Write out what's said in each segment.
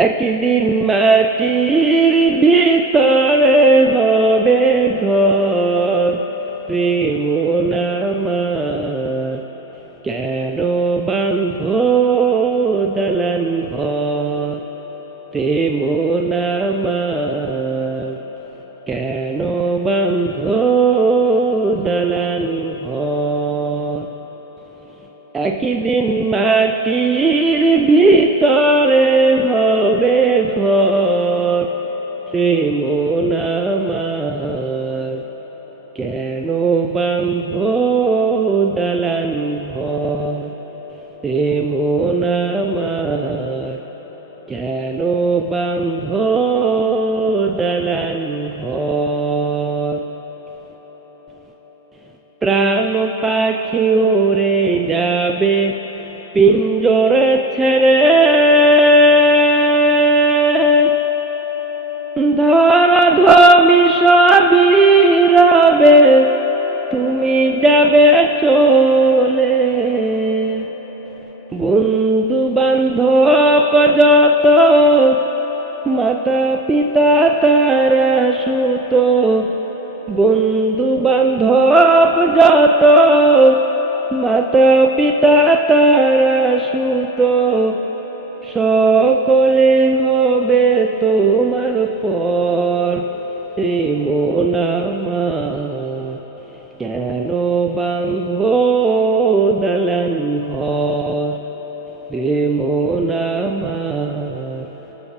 একদিন মাটির ভিতরে হবে ঘর প্রেম নামার কেন বান্ধ দালান ঘর প্রেম নামার কেন বান্ধ দালান ঘর? একদিন মাটির ভিতরে প্রেম নামার কেন বান্ধ দালান ঘর? প্রেম নামার কেন বান্ধ দালান ঘর? প্রাণ পাখি উড়ে যাবে, পিঞ্জর ছেড়ে ধর ধমি সবই রবে, তুমি যাবে চলে। বন্ধু বান্ধব যত মাতা পিতা তারা সুত। বন্ধু বান্ধব যত মাতা পিতা তারা পর মোনামা কেন বান্ধ দালান রে মোনামা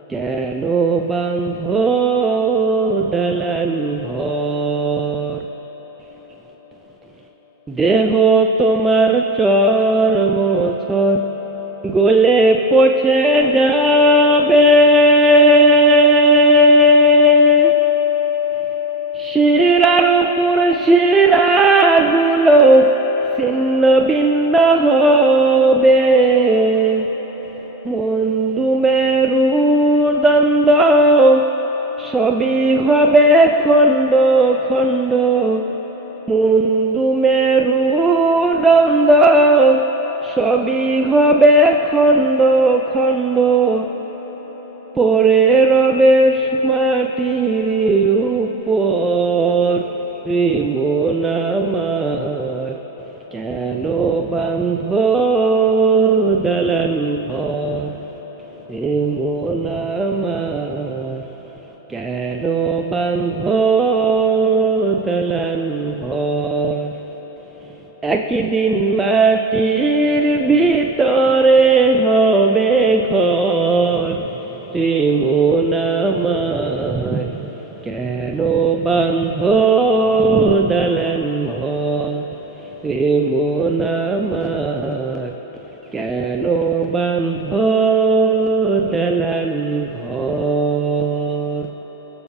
কেন বান্ধ দালান দেহ তোমার চর্ম গলে পচে যাবে। শিরার উপর শিরাগুলো ছিন্ন ভিন্ন হবে। মন্দু মেরু দ্বন্দ্ব সবই হবে খণ্ড খণ্ড। মুন্দু মেরু দ্বন্দ্ব সবই হবে খণ্ড খণ্ড। পরে রবে মাটির কেন বান্ধ দালান একদিন মাটির ভিতরে হবে ঘর। তেমনামার কেন বান্ধ দালান ঘর তেমনামার কেন বান্ধ